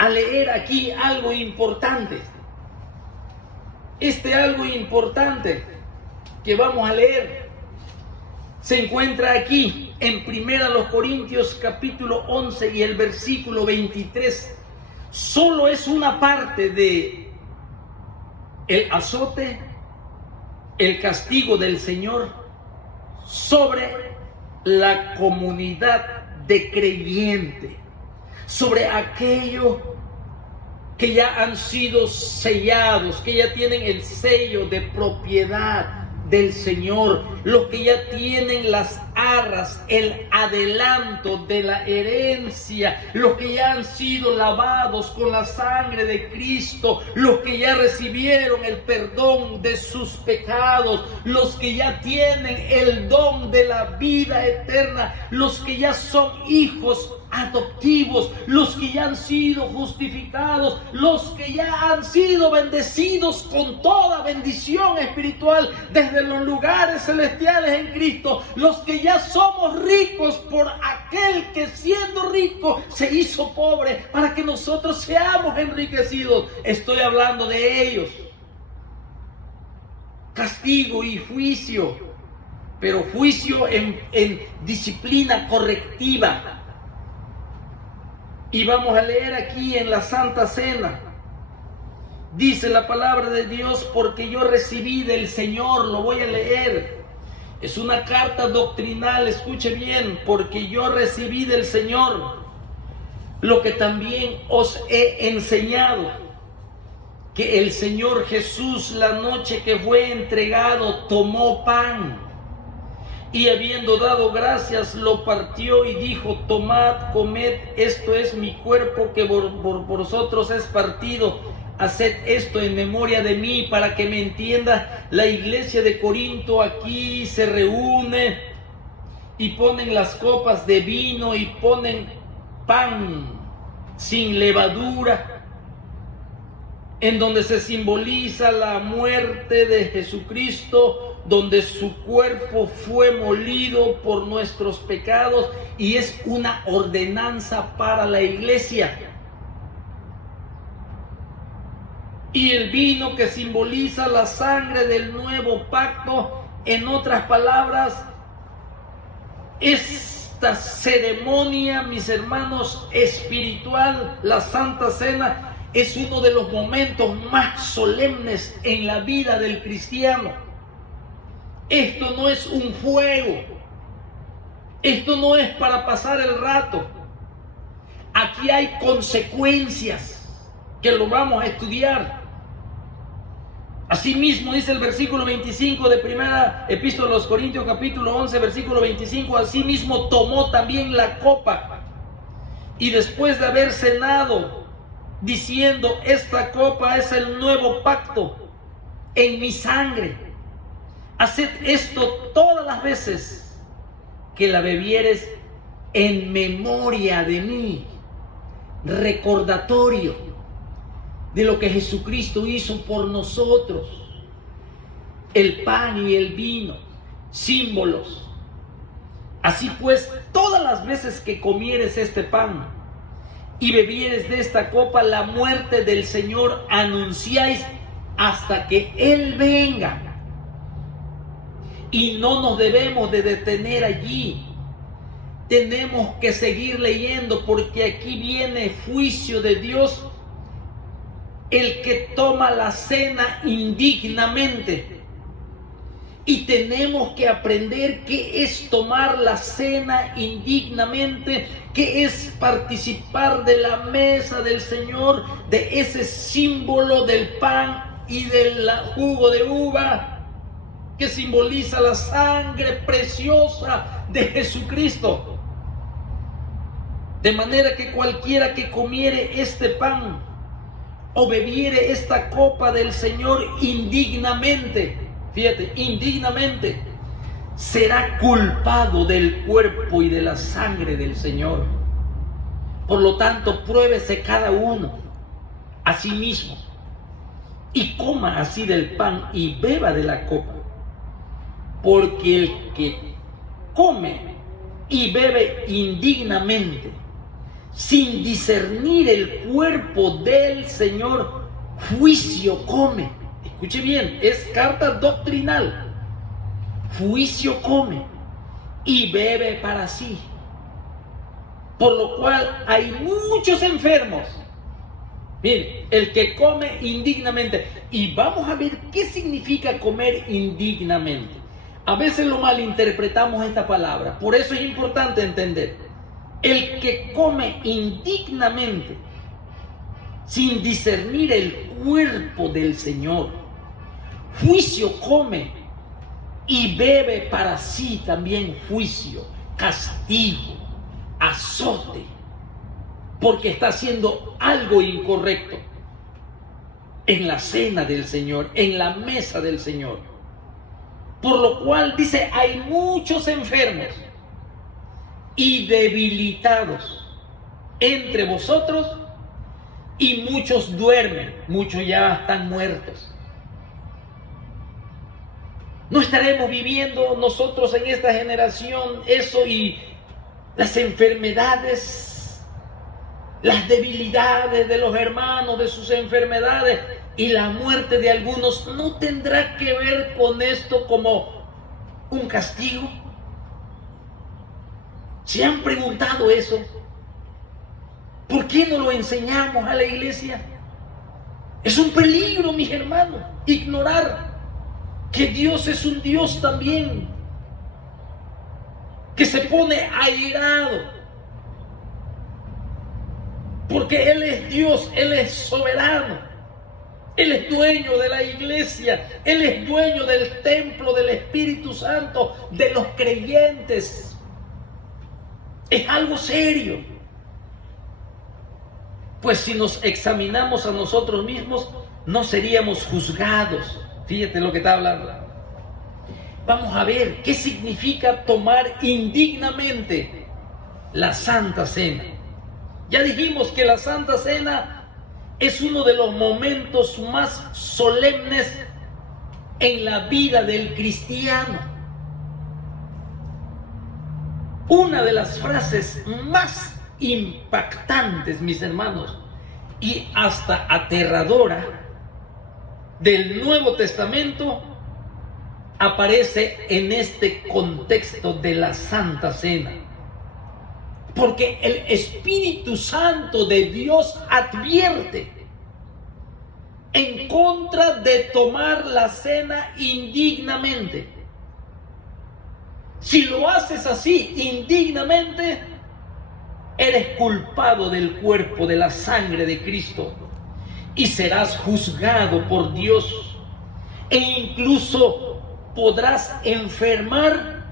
a leer aquí algo importante. Algo importante que vamos a leer se encuentra aquí en 1 Corintios capítulo 11 y el versículo 23. Solo es una parte de el azote, el castigo del Señor sobre la comunidad de creyentes, sobre aquellos que ya han sido sellados, que ya tienen el sello de propiedad del Señor, los que ya tienen las arras, el adelanto de la herencia, los que ya han sido lavados con la sangre de Cristo, los que ya recibieron el perdón de sus pecados, los que ya tienen el don de la vida eterna, los que ya son hijos adoptivos, los que ya han sido justificados, los que ya han sido bendecidos con toda bendición espiritual desde los lugares celestiales en Cristo, los que ya somos ricos por aquel que siendo rico se hizo pobre para que nosotros seamos enriquecidos. Estoy hablando de ellos. Castigo y juicio, pero juicio en disciplina correctiva. Y vamos a leer aquí en la Santa Cena. Dice la palabra de Dios, porque yo recibí del Señor, lo voy a leer. Es una carta doctrinal, escuche bien, porque yo recibí del Señor lo que también os he enseñado, que el Señor Jesús, la noche que fue entregado, tomó pan. Y habiendo dado gracias, lo partió y dijo: tomad, comed, esto es mi cuerpo que por vosotros es partido. Haced esto en memoria de mí. Para que me entienda, la iglesia de Corinto aquí se reúne y ponen las copas de vino y ponen pan sin levadura, en donde se simboliza la muerte de Jesucristo, donde su cuerpo fue molido por nuestros pecados, y es una ordenanza para la iglesia. Y el vino, que simboliza la sangre del nuevo pacto. En otras palabras, esta ceremonia, mis hermanos, espiritual, la Santa Cena, es uno de los momentos más solemnes en la vida del cristiano. Esto no es un juego. Esto no es para pasar el rato. Aquí hay consecuencias que lo vamos a estudiar. Asimismo, dice el versículo 25 de primera epístola a los Corintios, capítulo 11, versículo 25. Asimismo tomó también la copa, y después de haber cenado, diciendo: esta copa es el nuevo pacto en mi sangre. Haced esto todas las veces que la bebieres en memoria de mí. Recordatorio de lo que Jesucristo hizo por nosotros. El pan y el vino, símbolos. Así pues, todas las veces que comieres este pan y bebieres de esta copa, la muerte del Señor anunciáis hasta que Él venga. Y no nos debemos de detener allí. Tenemos que seguir leyendo, porque aquí viene juicio de Dios. El que toma la cena indignamente. Y tenemos que aprender qué es tomar la cena indignamente, qué es participar de la mesa del Señor, de ese símbolo del pan y del jugo de uva, que simboliza la sangre preciosa de Jesucristo. De manera que cualquiera que comiere este pan o bebiere esta copa del Señor indignamente, fíjate, indignamente, será culpado del cuerpo y de la sangre del Señor. Por lo tanto, pruébese cada uno a sí mismo y coma así del pan y beba de la copa. Porque el que come y bebe indignamente sin discernir el cuerpo del Señor, juicio come. Escuche bien, es carta doctrinal. Juicio come y bebe para sí, por lo cual hay muchos enfermos. Mire, el que come indignamente. Y vamos a ver qué significa comer indignamente. A veces lo malinterpretamos esta palabra, por eso es importante entender. El que come indignamente, sin discernir el cuerpo del Señor, juicio come y bebe para sí también juicio, castigo, azote, porque está haciendo algo incorrecto en la cena del Señor, en la mesa del Señor. Por lo cual dice, hay muchos enfermos y debilitados entre vosotros, y muchos duermen, muchos ya están muertos. No estaremos viviendo nosotros en esta generación eso, y las enfermedades, las debilidades de los hermanos, de sus enfermedades y la muerte de algunos, ¿no tendrá que ver con esto como un castigo? ¿Se han preguntado eso? ¿Por qué no lo enseñamos a la iglesia? Es un peligro, mis hermanos, ignorar que Dios es un Dios también que se pone airado, porque Él es Dios, Él es soberano, Él es dueño de la iglesia, Él es dueño del templo del Espíritu Santo, de los creyentes. Es algo serio. Pues si nos examinamos a nosotros mismos, no seríamos juzgados. Fíjate lo que está hablando. Vamos a ver qué significa tomar indignamente la Santa Cena. Ya dijimos que la Santa Cena es uno de los momentos más solemnes en la vida del cristiano. Una de las frases más impactantes, mis hermanos, y hasta aterradora del Nuevo Testamento aparece en este contexto de la Santa Cena. Porque el Espíritu Santo de Dios advierte en contra de tomar la cena indignamente. Si lo haces así, indignamente, eres culpado del cuerpo, de la sangre de Cristo, y serás juzgado por Dios, e incluso podrás enfermar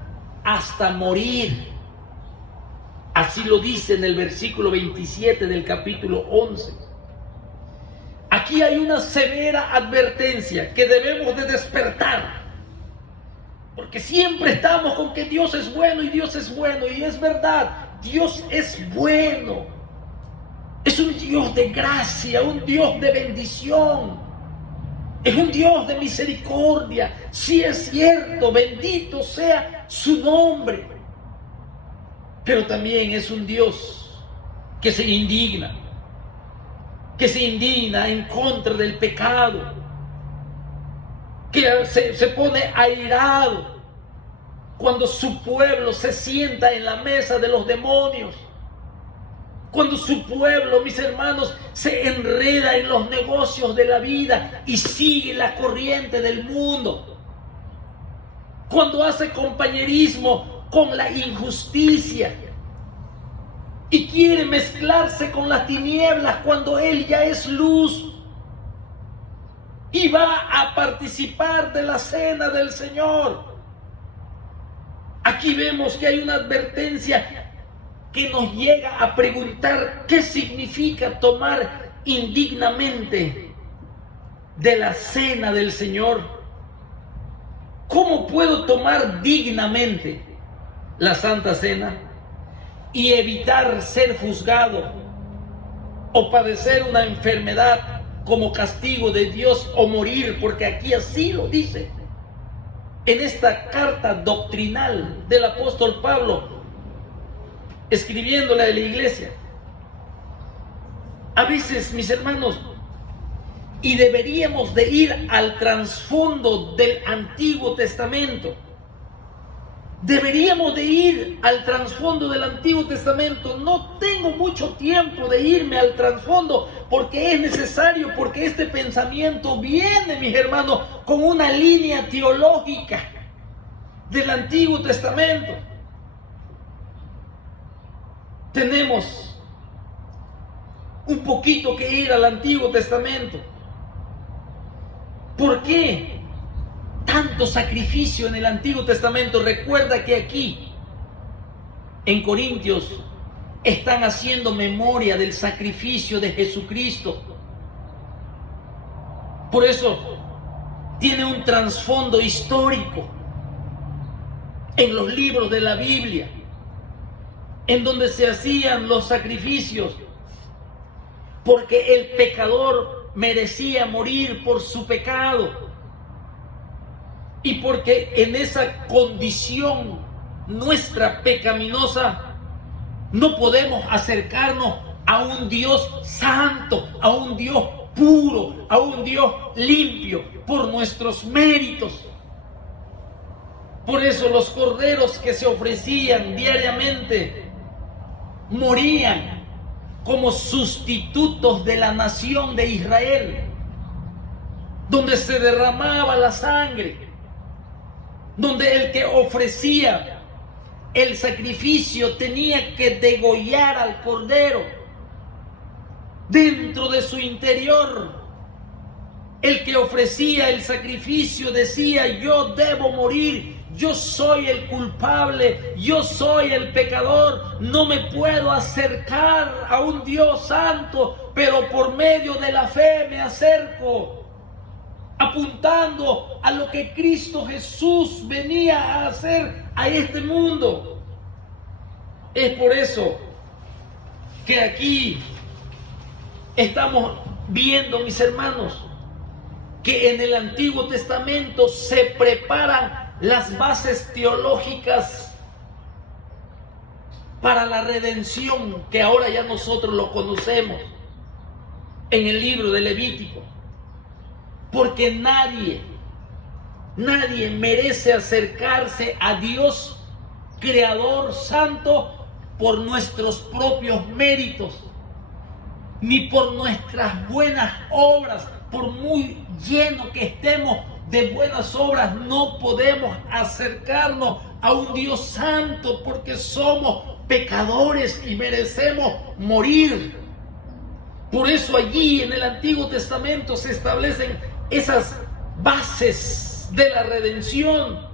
hasta morir. Así lo dice en el versículo 27 del capítulo 11. Aquí hay una severa advertencia que debemos de despertar, porque siempre estamos con que Dios es bueno y Dios es bueno, y es verdad, Dios es bueno, es un Dios de gracia, un Dios de bendición, es un Dios de misericordia. Sí, es cierto, bendito sea su nombre, pero también es un Dios que se indigna en contra del pecado, que se pone airado cuando su pueblo se sienta en la mesa de los demonios, cuando su pueblo, mis hermanos, se enreda en los negocios de la vida y sigue la corriente del mundo, cuando hace compañerismo con la injusticia y quiere mezclarse con las tinieblas cuando Él ya es luz y va a participar de la cena del Señor. Aquí vemos que hay una advertencia que nos llega a preguntar qué significa tomar indignamente de la cena del Señor. ¿Cómo puedo tomar dignamente la Santa Cena y evitar ser juzgado o padecer una enfermedad como castigo de Dios o morir? Porque aquí así lo dice en esta carta doctrinal del apóstol Pablo, escribiéndole a la iglesia. a veces, mis hermanos, y deberíamos de ir al trasfondo del Antiguo Testamento. Deberíamos de ir al trasfondo del Antiguo Testamento. No tengo mucho tiempo de irme al trasfondo porque es necesario, porque este pensamiento viene, mis hermanos, con una línea teológica del Antiguo Testamento. Tenemos un poquito que ir al Antiguo Testamento. ¿Por qué tanto sacrificio en el Antiguo Testamento? Recuerda que aquí, en Corintios, están haciendo memoria del sacrificio de Jesucristo. Por eso, tiene un trasfondo histórico en los libros de la Biblia, en donde se hacían los sacrificios, porque el pecador merecía morir por su pecado. Y porque en esa condición nuestra pecaminosa no podemos acercarnos a un Dios santo, a un Dios puro, a un Dios limpio por nuestros méritos. Por eso los corderos que se ofrecían diariamente morían como sustitutos de la nación de Israel, donde se derramaba la sangre, donde el que ofrecía el sacrificio tenía que degollar al cordero. Dentro de su interior, el que ofrecía el sacrificio decía: yo debo morir, yo soy el culpable, yo soy el pecador, no me puedo acercar a un Dios santo, pero por medio de la fe me acerco, apuntando a lo que Cristo Jesús venía a hacer a este mundo. Es por eso que aquí estamos viendo, mis hermanos, que en el Antiguo Testamento se preparan las bases teológicas para la redención, que ahora ya nosotros lo conocemos en el libro de Levítico. Porque nadie merece acercarse a Dios, Creador Santo, por nuestros propios méritos, ni por nuestras buenas obras. Por muy lleno que estemos de buenas obras, no podemos acercarnos a un Dios santo, porque somos pecadores y merecemos morir. Por eso allí en el Antiguo Testamento se establecen esas bases de la redención,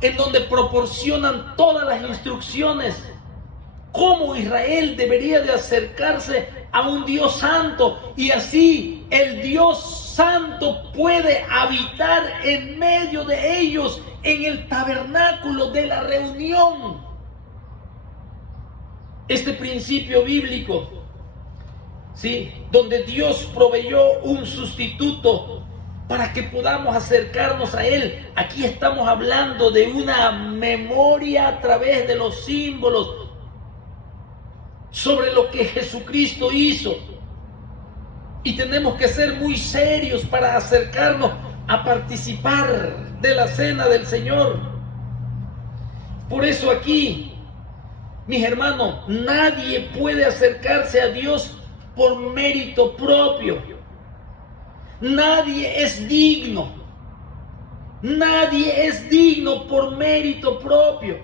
en donde proporcionan todas las instrucciones, cómo Israel debería de acercarse a un Dios santo, y así el Dios santo puede habitar en medio de ellos en el tabernáculo de la reunión. Este principio bíblico, ¿sí?, donde Dios proveyó un sustituto para que podamos acercarnos a Él. Aquí estamos hablando de una memoria a través de los símbolos sobre lo que Jesucristo hizo. Y tenemos que ser muy serios para acercarnos a participar de la cena del Señor. Por eso aquí, mis hermanos, nadie puede acercarse a Dios por mérito propio. Nadie es digno. Nadie es digno por mérito propio.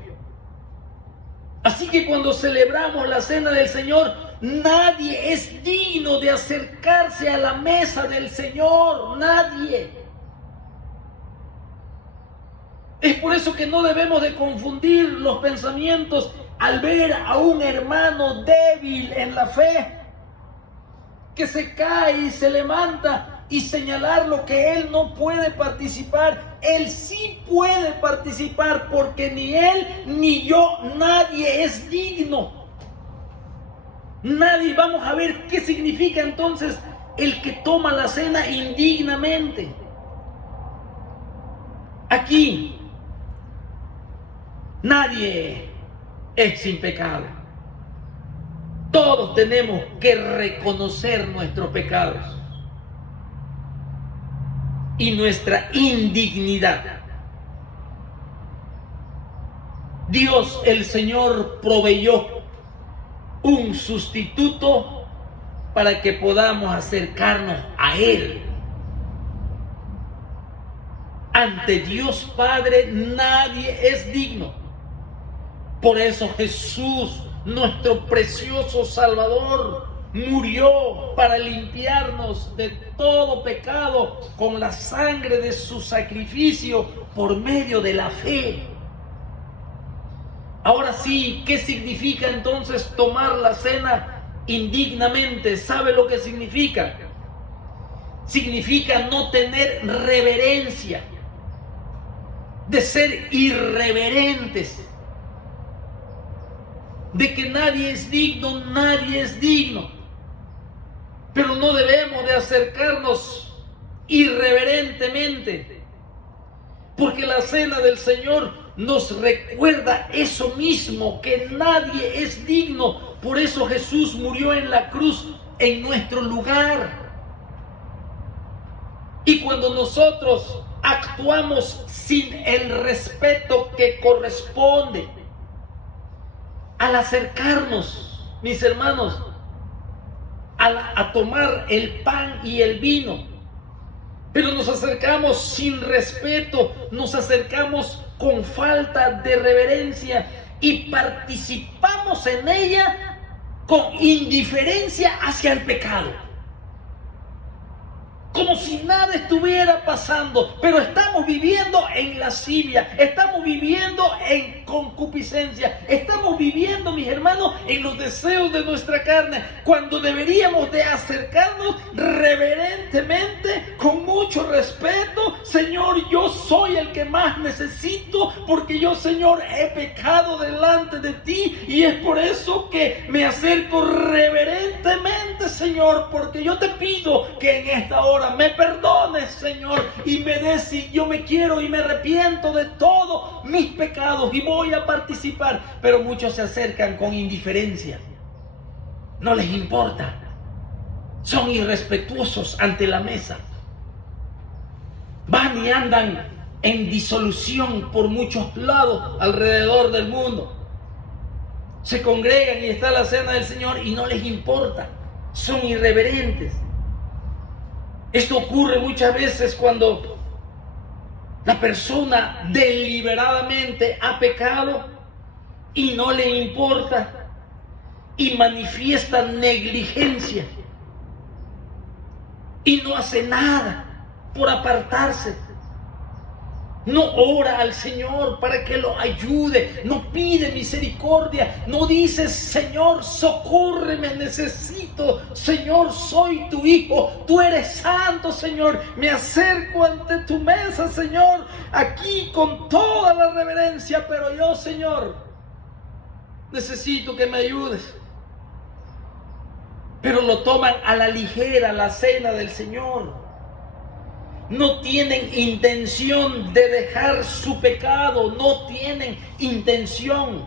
Así que cuando celebramos la cena del Señor, nadie es digno de acercarse a la mesa del Señor. Nadie. Es por eso que no debemos de confundir los pensamientos al ver a un hermano débil en la fe, que se cae y se levanta, y señalarlo que él no puede participar. Él sí puede participar, porque ni él ni yo, nadie es digno. Nadie. Vamos a ver qué significa entonces el que toma la cena indignamente. Aquí nadie es sin pecado. Todos tenemos que reconocer nuestros pecados y nuestra indignidad. Dios, el Señor, proveyó un sustituto para que podamos acercarnos a Él. Ante Dios Padre nadie es digno. Por eso Jesús, nuestro precioso Salvador, murió para limpiarnos de todo pecado con la sangre de su sacrificio por medio de la fe. Ahora sí, ¿qué significa entonces tomar la cena indignamente? ¿Sabe lo que significa? Significa no tener reverencia, de ser irreverentes, de que nadie es digno, pero no debemos de acercarnos irreverentemente, porque la cena del Señor nos recuerda eso mismo, que nadie es digno. Por eso Jesús murió en la cruz en nuestro lugar. Y cuando nosotros actuamos sin el respeto que corresponde, al acercarnos, mis hermanos, a tomar el pan y el vino, pero nos acercamos sin respeto, nos acercamos con falta de reverencia y participamos en ella con indiferencia hacia el pecado, como si nada estuviera pasando, pero estamos viviendo en lascivia, estamos viviendo en concupiscencia, estamos viviendo, mis hermanos, en los deseos de nuestra carne, cuando deberíamos de acercarnos reverentemente, con mucho respeto. Señor, yo soy el que más necesito, porque yo, Señor, he pecado delante de ti, y es por eso que me acerco reverentemente, Señor, porque yo te pido que en esta hora me perdones, Señor, y me des, y yo me quiero y me arrepiento de todos mis pecados y voy a participar. Pero muchos se acercan con indiferencia, no les importa, son irrespetuosos ante la mesa, van y andan en disolución por muchos lados alrededor del mundo, se congregan y está la cena del Señor y no les importa, son irreverentes. Esto ocurre muchas veces cuando la persona deliberadamente ha pecado y no le importa y manifiesta negligencia y no hace nada por apartarse. No ora al Señor para que lo ayude, no pide misericordia, no dice: Señor, socórreme, necesito, Señor, soy tu hijo, tú eres santo, Señor, me acerco ante tu mesa, Señor, aquí con toda la reverencia, pero yo, Señor, necesito que me ayudes. Pero lo toman a la ligera la cena del Señor. No tienen intención de dejar su pecado, no tienen intención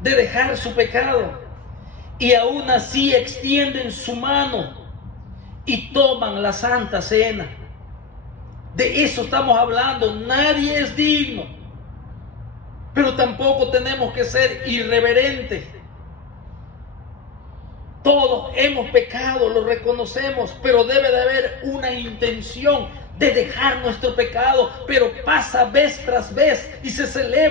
de dejar su pecado. Y aún así extienden su mano y toman la Santa Cena. De eso estamos hablando. Nadie es digno, pero tampoco tenemos que ser irreverentes. Todos hemos pecado, lo reconocemos, pero debe de haber una intención de dejar nuestro pecado, pero pasa vez tras vez y se celebra